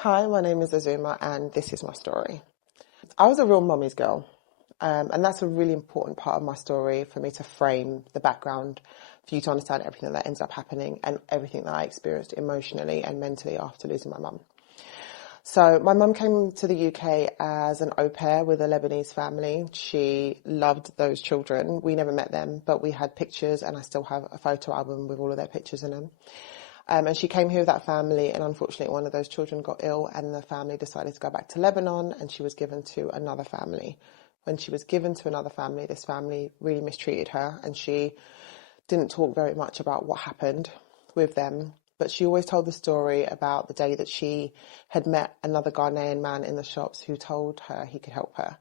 Hi, my name is Azuma and this is my story. I was a real mummy's girl, and that's a really important part of my story for me to frame the background for you to understand everything that ends up happening and everything that I experienced emotionally and mentally after losing my mum. So my mum came to the UK as an au pair with a Lebanese family. She loved those children. We never met them, but we had pictures and I still have a photo album with all of their pictures in them. And she came here with that family, and unfortunately one of those children got ill and the family decided to go back to Lebanon, and she was given to another family. When she was given to another family, this family really mistreated her, and she didn't talk very much about what happened with them. But she always told the story about the day that she had met another Ghanaian man in the shops who told her he could help her.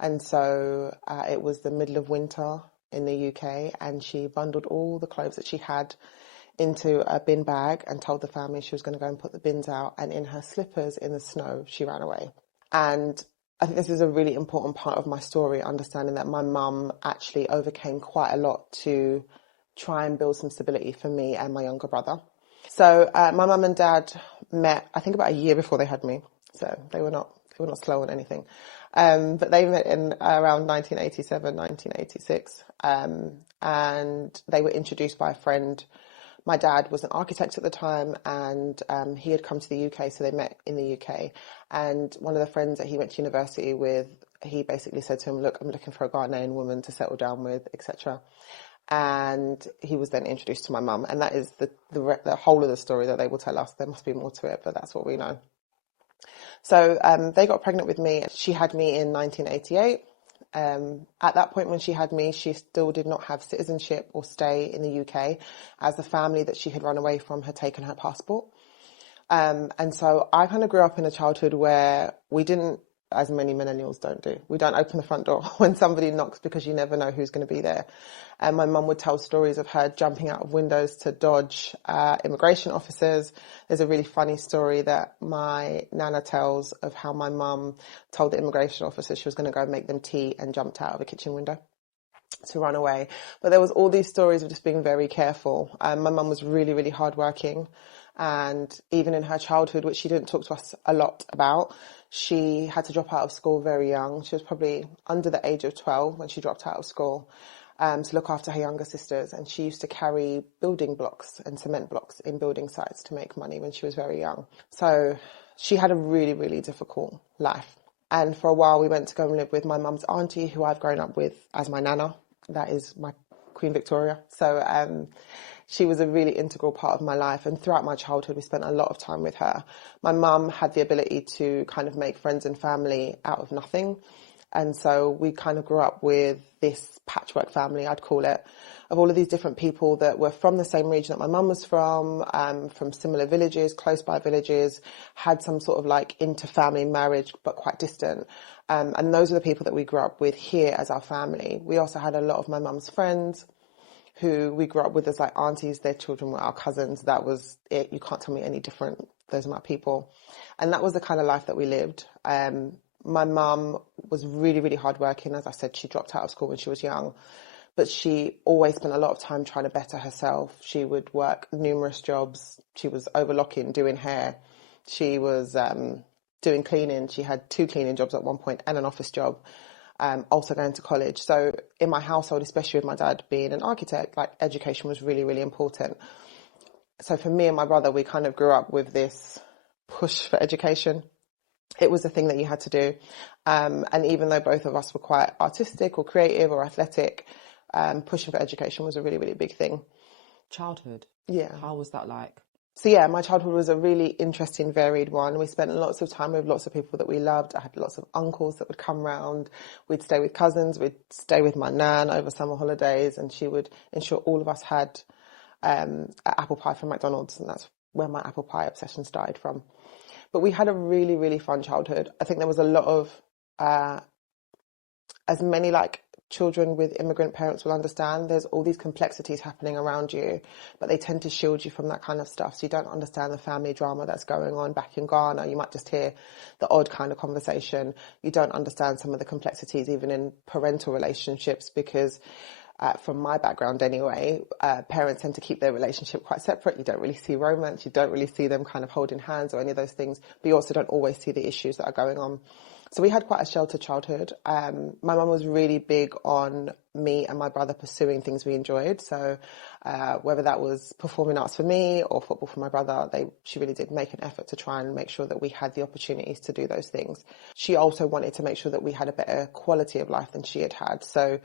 And so it was the middle of winter in the UK, and she bundled all the clothes that she had into a bin bag and told the family she was going to go and put the bins out, and in her slippers in the snow she ran away. And I think this is a really important part of my story, understanding that my mum actually overcame quite a lot to try and build some stability for me and my younger brother. So my mum and dad met, I think, about a year before they had me, so they were not slow on anything. But they met in around 1987, 1986, and they were introduced by a friend. My dad was an architect at the time, and he had come to the UK, so they met in the UK. And one of the friends that he went to university with, he basically said to him, "Look, I'm looking for a Ghanaian woman to settle down with, etc." And he was then introduced to my mum, and that is the whole of the story that they will tell us. There must be more to it, but that's what we know. So they got pregnant with me. She had me in 1988. At that point when she had me, she still did not have citizenship or stay in the UK, as the family that she had run away from had taken her passport. And so I kind of grew up in a childhood where we didn't, as many millennials don't do, we don't open the front door when somebody knocks, because you never know who's going to be there. And my mum would tell stories of her jumping out of windows to dodge immigration officers. There's a really funny story that my nana tells of how my mum told the immigration officers she was going to go make them tea and jumped out of a kitchen window to run away. But there was all these stories of just being very careful. My mum was really, really hardworking. And even in her childhood, which she didn't talk to us a lot about, she had to drop out of school very young. She was probably under the age of 12 when she dropped out of school to look after her younger sisters. And she used to carry building blocks and cement blocks in building sites to make money when she was very young. So she had a really, really difficult life. And for a while, we went to go and live with my mum's auntie, who I've grown up with as my nana. That is my Queen Victoria. So she was a really integral part of my life. And throughout my childhood, we spent a lot of time with her. My mum had the ability to kind of make friends and family out of nothing. And so we kind of grew up with this patchwork family, I'd call it, of all of these different people that were from the same region that my mum was from similar villages, close by villages, had some sort of like inter-family marriage, but quite distant. And those are the people that we grew up with here as our family. We also had a lot of my mum's friends who we grew up with as like aunties. Their children were our cousins. That was it. You can't tell me any different. Those are my people. And that was the kind of life that we lived. My mum was really, really hardworking. As I said, she dropped out of school when she was young, but she always spent a lot of time trying to better herself. She would work numerous jobs. She was overlocking, doing hair. She was doing cleaning. She had 2 cleaning jobs at one point and an office job. Also going to college. So in my household, especially with my dad being an architect, like education was really, really important. So for me and my brother, we kind of grew up with this push for education. It was a thing that you had to do. And even though both of us were quite artistic or creative or athletic, pushing for education was a really, really big thing. Childhood? Yeah. How was that like? So yeah, my childhood was a really interesting, varied one. We spent lots of time with lots of people that we loved. I had lots of uncles that would come round. We'd stay with cousins. We'd stay with my nan over summer holidays, and she would ensure all of us had apple pie from McDonald's, and that's where my apple pie obsession started from. But we had a really, really fun childhood. I think there was a lot of, as many like children with immigrant parents will understand, there's all these complexities happening around you, but they tend to shield you from that kind of stuff. So you don't understand the family drama that's going on back in Ghana. You might just hear the odd kind of conversation. You don't understand some of the complexities even in parental relationships, because from my background anyway, parents tend to keep their relationship quite separate. You don't really see romance. You don't really see them kind of holding hands or any of those things, but you also don't always see the issues that are going on. So we had quite a sheltered childhood. My mum was really big on me and my brother pursuing things we enjoyed. So whether that was performing arts for me or football for my brother, she really did make an effort to try and make sure that we had the opportunities to do those things. She also wanted to make sure that we had a better quality of life than she had had. So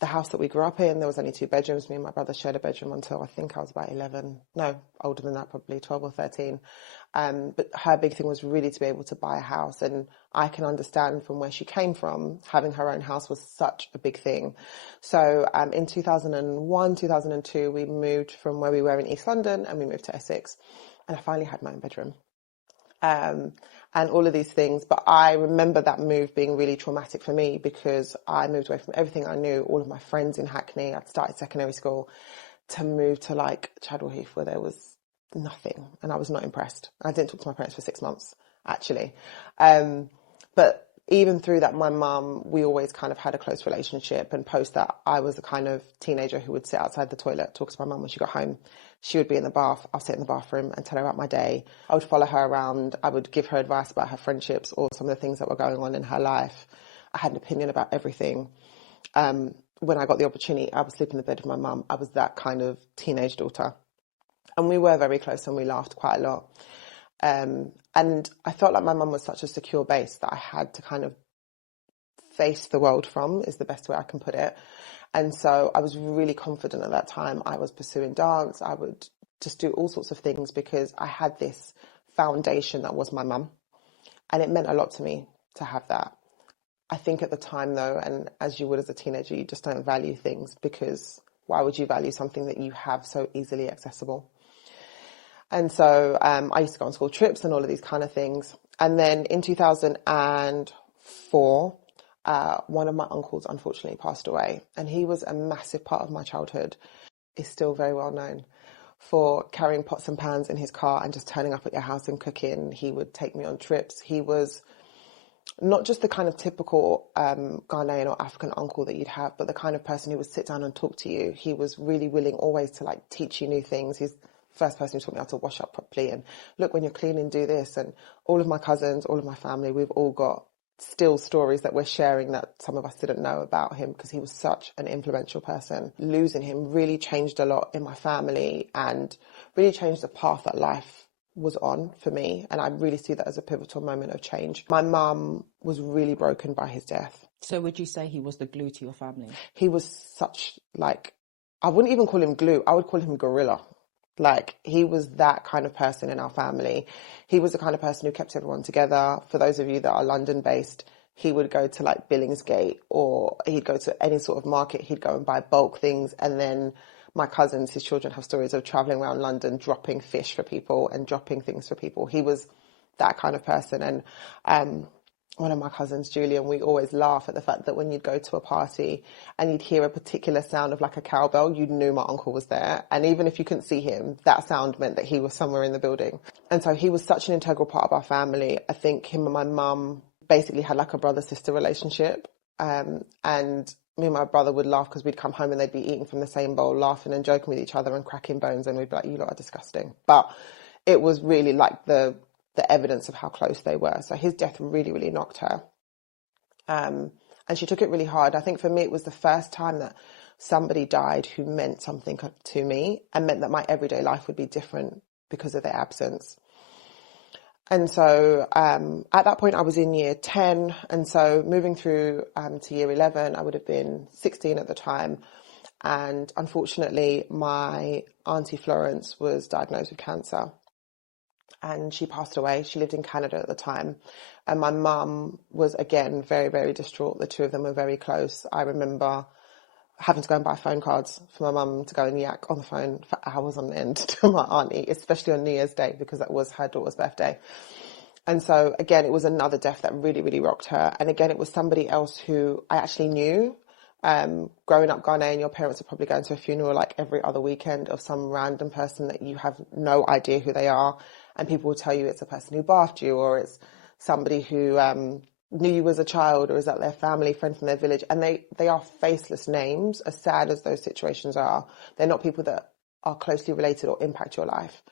the house that we grew up in, there was only 2 bedrooms. Me and my brother shared a bedroom until I think I was about 11. No, older than that, probably 12 or 13. But her big thing was really to be able to buy a house. And I can understand from where she came from, having her own house was such a big thing. So in 2001, 2002, we moved from where we were in East London and we moved to Essex. And I finally had my own bedroom. And all of these things. But I remember that move being really traumatic for me because I moved away from everything I knew, all of my friends in Hackney. I'd started secondary school, to move to like Chadwell Heath where there was nothing. And I was not impressed. I didn't talk to my parents for 6 months, actually. But even through that, my mum, we always kind of had a close relationship. And post that, I was the kind of teenager who would sit outside the toilet, talk to my mum when she got home. She would be in the bath. I'll sit in the bathroom and tell her about my day. I would follow her around. I would give her advice about her friendships or some of the things that were going on in her life. I had an opinion about everything. When I got the opportunity, I would sleep in the bed with my mum. I was that kind of teenage daughter. And we were very close and we laughed quite a lot. And I felt like my mum was such a secure base that I had to kind of face the world from, is the best way I can put it. And so I was really confident at that time. I was pursuing dance. I would just do all sorts of things because I had this foundation that was my mum. And it meant a lot to me to have that. I think at the time though, and as you would as a teenager, you just don't value things because why would you value something that you have so easily accessible? And so I used to go on school trips and all of these kind of things. And then in 2004, one of my uncles unfortunately passed away, and he was a massive part of my childhood. He's still very well known for carrying pots and pans in his car and just turning up at your house and cooking. He would take me on trips. He was not just the kind of typical Ghanaian or African uncle that you'd have, but the kind of person who would sit down and talk to you. He was really willing always to like teach you new things. He's the first person who taught me how to wash up properly and look, when you're cleaning, do this. And all of my cousins, all of my family, we've all got still stories that we're sharing that some of us didn't know about him because he was such an influential person. Losing him really changed a lot in my family and really changed the path that life was on for me. And I really see that as a pivotal moment of change. My mum was really broken by his death. So would you say he was the glue to your family? He was such I wouldn't even call him glue. I would call him gorilla. He was that kind of person in our family. He was the kind of person who kept everyone together. For those of you that are London based, he would go to Billingsgate or he'd go to any sort of market. He'd go and buy bulk things. And then my cousins, his children, have stories of traveling around London, dropping fish for people and dropping things for people. He was that kind of person. And one of my cousins, Julian, we always laugh at the fact that when you'd go to a party and you'd hear a particular sound of like a cowbell, you knew my uncle was there. And even if you couldn't see him, that sound meant that he was somewhere in the building. And so he was such an integral part of our family. I think him and my mum basically had like a brother-sister relationship. And me and my brother would laugh because we'd come home and they'd be eating from the same bowl, laughing and joking with each other and cracking bones. And we'd be like, you lot are disgusting. But it was really like the evidence of how close they were. So his death really, really knocked her. And she took it really hard. I think for me, it was the first time that somebody died who meant something to me and meant that my everyday life would be different because of their absence. And so at that point, I was in year 10. And so moving through to year 11, I would have been 16 at the time. And unfortunately, my auntie Florence was diagnosed with cancer. And she passed away. She lived in Canada at the time. And my mum was, again, very, very distraught. The two of them were very close. I remember having to go and buy phone cards for my mum to go and yak on the phone for hours on end to my auntie, especially on New Year's Day, because that was her daughter's birthday. And so, again, it was another death that really, really rocked her. And again, it was somebody else who I actually knew. Growing up Ghanaian, your parents are probably going to a funeral like every other weekend of some random person that you have no idea who they are. And people will tell you it's a person who bathed you or it's somebody who knew you as a child, or is that their family, friend from their village? And they are faceless names, as sad as those situations are. They're not people that are closely related or impact your life.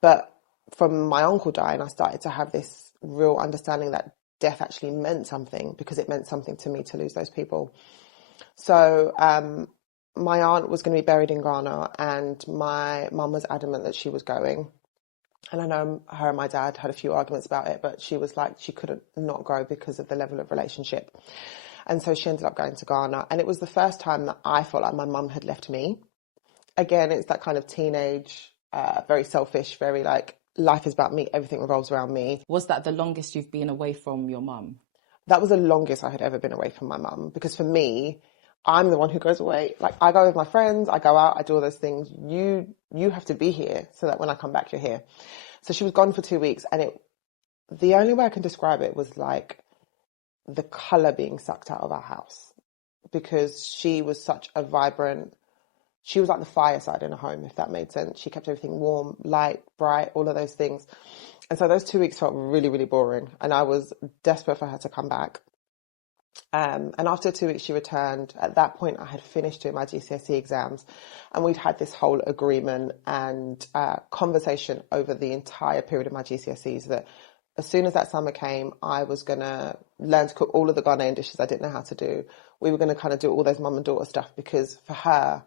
But from my uncle dying, I started to have this real understanding that death actually meant something, because it meant something to me to lose those people. So my aunt was going to be buried in Ghana, and my mum was adamant that she was going. And I know her and my dad had a few arguments about it, but she was like, she couldn't not go because of the level of relationship. And so she ended up going to Ghana. And it was the first time that I felt like my mum had left me. Again, it's that kind of teenage, very selfish, very like, life is about me, everything revolves around me. Was that the longest you've been away from your mum? That was the longest I had ever been away from my mum, because for me, I'm the one who goes away. Like, I go with my friends, I go out, I do all those things. You have to be here so that when I come back, you're here. So she was gone for 2 weeks, and the only way I can describe it was like the colour being sucked out of our house, because she was such a vibrant, she was like the fireside in a home, if that made sense. She kept everything warm, light, bright, all of those things. And so those 2 weeks felt really, really boring, and I was desperate for her to come back. And after 2 weeks, she returned. At that point, I had finished doing my GCSE exams, and we'd had this whole agreement and conversation over the entire period of my GCSEs that as soon as that summer came, I was going to learn to cook all of the Ghanaian dishes I didn't know how to do. We were going to kind of do all those mum and daughter stuff, because for her,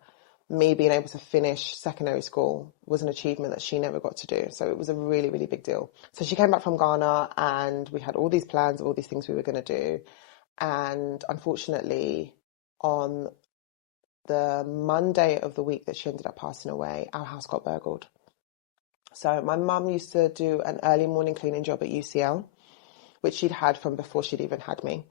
me being able to finish secondary school was an achievement that she never got to do. So it was a really, really big deal. So she came back from Ghana, and we had all these plans, all these things we were going to do. And unfortunately, on the Monday of the week that she ended up passing away, our house got burgled. So my mum used to do an early morning cleaning job at UCL, which she'd had from before she'd even had me.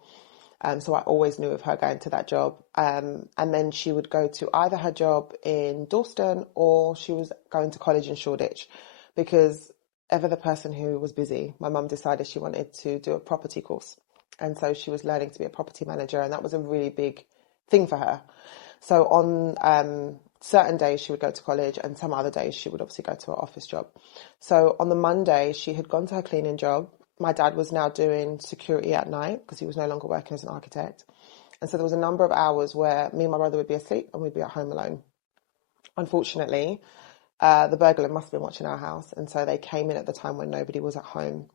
So I always knew of her going to that job. And then she would go to either her job in Dalston, or she was going to college in Shoreditch, because ever the person who was busy, my mum decided she wanted to do a property course. And so she was learning to be a property manager, and that was a really big thing for her. So on certain days she would go to college, and some other days she would obviously go to her office job. So on the Monday, she had gone to her cleaning job. My dad was now doing security at night, because he was no longer working as an architect. And so there was a number of hours where me and my brother would be asleep and we'd be at home alone. Unfortunately, the burglar must have been watching our house, and so they came in at the time when nobody was at home.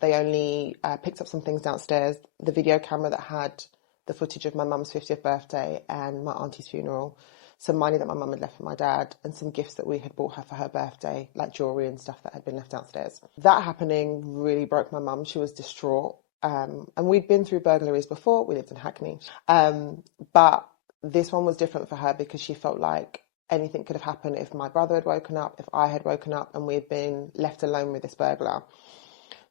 They only picked up some things downstairs, the video camera that had the footage of my mum's 50th birthday and my auntie's funeral, some money that my mum had left for my dad, and some gifts that we had bought her for her birthday, like jewellery and stuff that had been left downstairs. That happening really broke my mum. She was distraught. And we'd been through burglaries before. We lived in Hackney. But this one was different for her, because she felt like anything could have happened if my brother had woken up, if I had woken up, and we had been left alone with this burglar.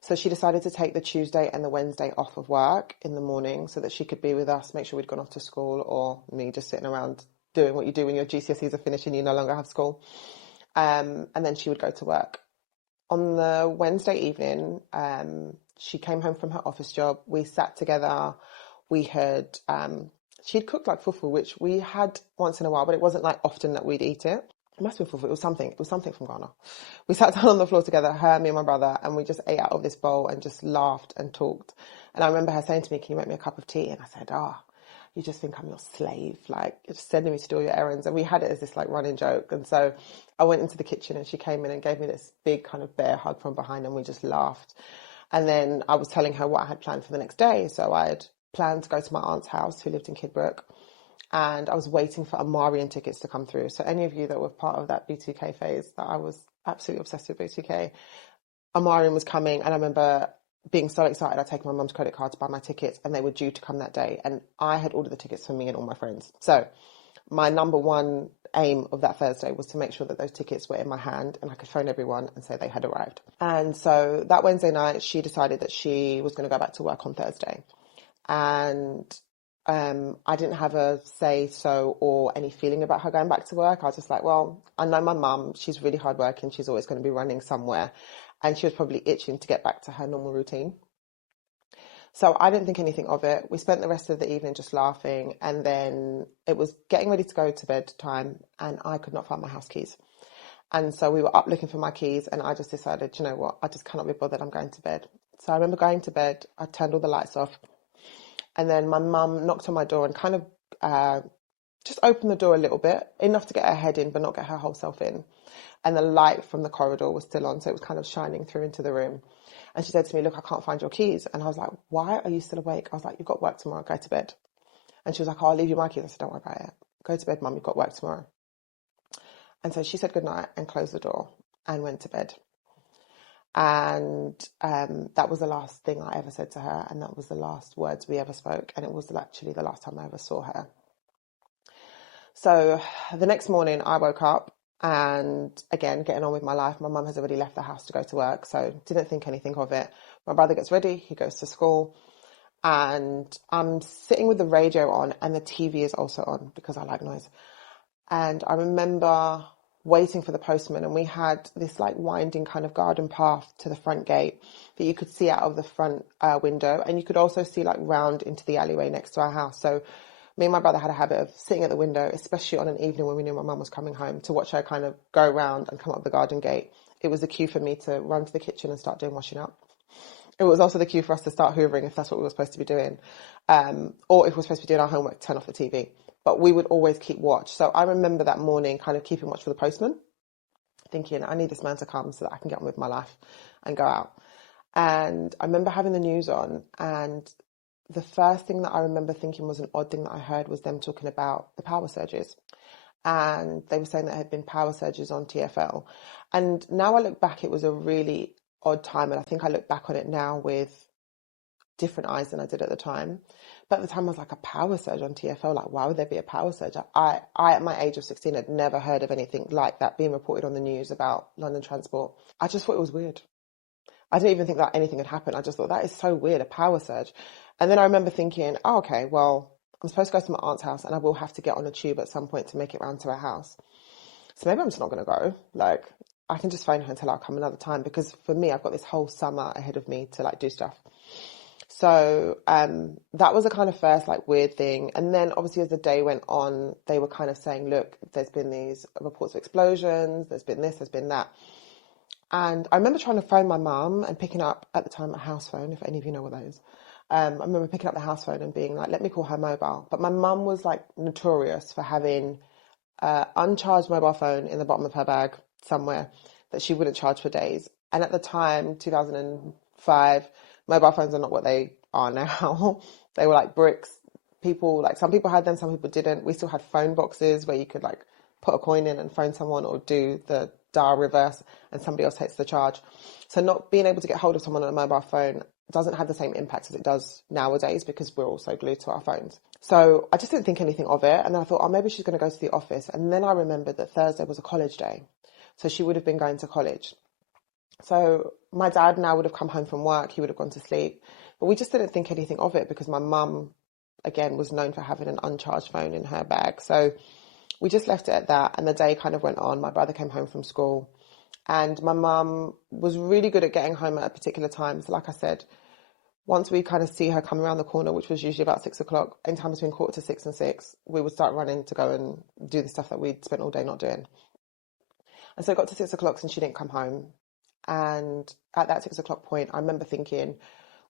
So she decided to take the Tuesday and the Wednesday off of work in the morning so that she could be with us, make sure we'd gone off to school, or me just sitting around doing what you do when your GCSEs are finished and you no longer have school. And then she would go to work. On the Wednesday evening, she came home from her office job. We sat together. We had, she'd cooked like fufu, which we had once in a while, but it wasn't like often that we'd eat it. It must be fufu. It was something from Ghana. We sat down on the floor together, her, me and my brother, and we just ate out of this bowl and just laughed and talked. And I remember her saying to me, "Can you make me a cup of tea?" And I said, you just think I'm your slave, like you're just sending me to do all your errands. And we had it as this like running joke. And so I went into the kitchen, and she came in and gave me this big kind of bear hug from behind, and we just laughed. And then I was telling her what I had planned for the next day. So I had planned to go to my aunt's house, who lived in Kidbrooke, and I was waiting for Amarian tickets to come through. So any of you that were part of that B2K phase, that I was absolutely obsessed with B2K, Amarian was coming, and I remember being so excited. I take my mum's credit card to buy my tickets, and they were due to come that day, and I had ordered the tickets for me and all my friends. So my number one aim of that Thursday was to make sure that those tickets were in my hand and I could phone everyone and say they had arrived. And so that Wednesday night, she decided that she was going to go back to work on Thursday. And I didn't have a say so or any feeling about her going back to work. I was just like, well, I know my mum, she's really hardworking. She's always going to be running somewhere. And she was probably itching to get back to her normal routine. So I didn't think anything of it. We spent the rest of the evening just laughing. And then it was getting ready to go to bed time, and I could not find my house keys. And so we were up looking for my keys, and I just decided, you know what, I just cannot be bothered. I'm going to bed. So I remember going to bed. I turned all the lights off. And then my mum knocked on my door and kind of just opened the door a little bit, enough to get her head in, but not get her whole self in. And the light from the corridor was still on, so it was kind of shining through into the room. And she said to me, look, I can't find your keys. And I was like, why are you still awake? I was like, you've got work tomorrow, go to bed. And she was like, oh, I'll leave you my keys. I said, don't worry about it. Go to bed, Mum, you've got work tomorrow. And so she said goodnight and closed the door and went to bed. And that was the last thing I ever said to her. And that was the last words we ever spoke. And it was actually the last time I ever saw her. So the next morning I woke up and again, getting on with my life. My mum has already left the house to go to work, so didn't think anything of it. My brother gets ready, he goes to school, and I'm sitting with the radio on and the TV is also on because I like noise. And I remember waiting for the postman, and we had this like winding kind of garden path to the front gate that you could see out of the front window, and you could also see like round into the alleyway next to our house. So me and my brother had a habit of sitting at the window, especially on an evening when we knew my mum was coming home, to watch her kind of go around and come up the garden gate. It was the cue for me to run to the kitchen and start doing washing up. It was also the cue for us to start hoovering if that's what we were supposed to be doing. Or if we were supposed to be doing our homework, turn off the TV. But we would always keep watch. So I remember that morning kind of keeping watch for the postman, thinking, I need this man to come so that I can get on with my life and go out. And I remember having the news on, and the first thing that I remember thinking was an odd thing that I heard was them talking about the power surges. And they were saying that there had been power surges on TfL. And now I look back, it was a really odd time. And I think I look back on it now with different eyes than I did at the time. But at the time I was like, a power surge on TfL? Like, why would there be a power surge? I at my age of 16, had never heard of anything like that being reported on the news about London transport. I just thought it was weird. I didn't even think that anything had happened. I just thought, that is so weird, a power surge. And then I remember thinking, oh, okay, well, I'm supposed to go to my aunt's house and I will have to get on a tube at some point to make it round to her house. So maybe I'm just not going to go. Like, I can just phone her and tell her I'll come another time, because for me, I've got this whole summer ahead of me to like do stuff. So that was a kind of first like weird thing. And then obviously as the day went on, they were kind of saying, look, there's been these reports of explosions, there's been this, there's been that. And I remember trying to phone my mum and picking up, at the time, a house phone, if any of you know what that is. I remember picking up the house phone and being like, let me call her mobile. But my mum was like notorious for having an uncharged mobile phone in the bottom of her bag somewhere that she wouldn't charge for days. And at the time, 2005, mobile phones are not what they are now. They were like bricks. People, like some people had them, some people didn't. We still had phone boxes where you could like put a coin in and phone someone, or do the dial reverse and somebody else takes the charge. So not being able to get hold of someone on a mobile phone doesn't have the same impact as it does nowadays, because we're all so glued to our phones. So I just didn't think anything of it. And then I thought, oh, maybe she's going to go to the office. And then I remembered that Thursday was a college day. So she would have been going to college. So my dad now would have come home from work. He would have gone to sleep. But we just didn't think anything of it, because my mum, again, was known for having an uncharged phone in her bag. So we just left it at that. And the day kind of went on. My brother came home from school. And my mum was really good at getting home at a particular time. So like I said, once we kind of see her come around the corner, which was usually about 6 o'clock, in time between 5:45 and 6, we would start running to go and do the stuff that we'd spent all day not doing. And so it got to 6 o'clock and she didn't come home. And at that 6 o'clock point, I remember thinking,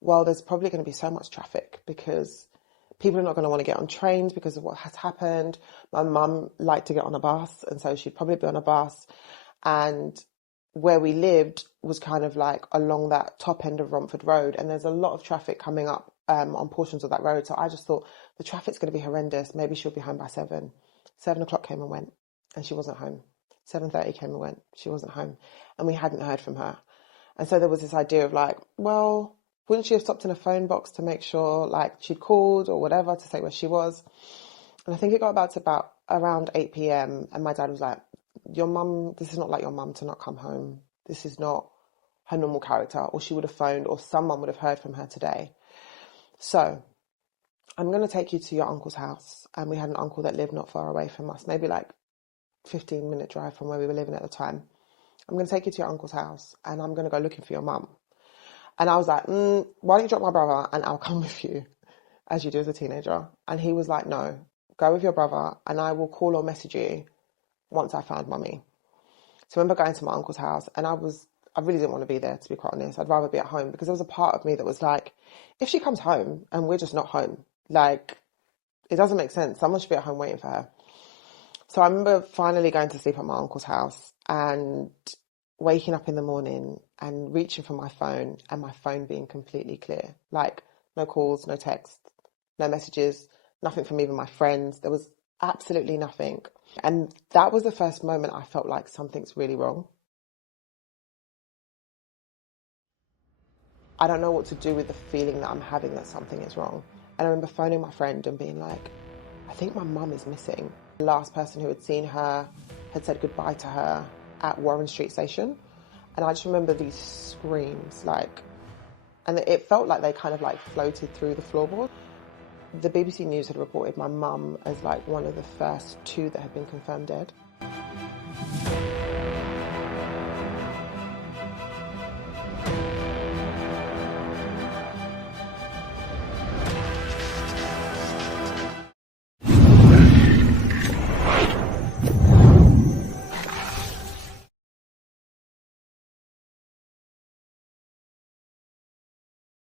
well, there's probably going to be so much traffic, because people are not going to want to get on trains because of what has happened. My mum liked to get on a bus, and so she'd probably be on a bus. And where we lived was kind of like along that top end of Romford Road, and there's a lot of traffic coming up on portions of that road. So I just thought, the traffic's going to be horrendous. Maybe she'll be home by 7. 7 o'clock came and went, and she wasn't home. 7:30 came and went, she wasn't home, and we hadn't heard from her. And so there was this idea of like, well, wouldn't she have stopped in a phone box to make sure like she'd called or whatever to say where she was? And I think it got about around 8 p.m. and my dad was like, your mum, this is not like your mum to not come home. This is not her normal character, or she would have phoned, or someone would have heard from her today. So I'm going to take you to your uncle's house. And we had an uncle that lived not far away from us, maybe like 15-minute drive from where we were living at the time. I'm going to take you to your uncle's house and I'm going to go looking for your mum. And I was like, why don't you drop my brother and I'll come with you, as you do as a teenager. And he was like, no, go with your brother and I will call or message you once I found mummy. So I remember going to my uncle's house, and I really didn't want to be there, to be quite honest. I'd rather be at home, because there was a part of me that was like, if she comes home and we're just not home, Like, it doesn't make sense. Someone should be at home waiting for her. So I remember finally going to sleep at my uncle's house and waking up in the morning and reaching for my phone and my phone being completely clear. Like, no calls, no texts, no messages, nothing from even my friends. There was absolutely nothing. And that was the first moment I felt like something's really wrong. I don't know what to do with the feeling that I'm having that something is wrong. And I remember phoning my friend and being like, I think my mum is missing. The last person who had seen her had said goodbye to her at Warren Street Station. And I just remember these screams, like, and it felt like they kind of like floated through the floorboard. The BBC News had reported my mum as like one of the first two that had been confirmed dead.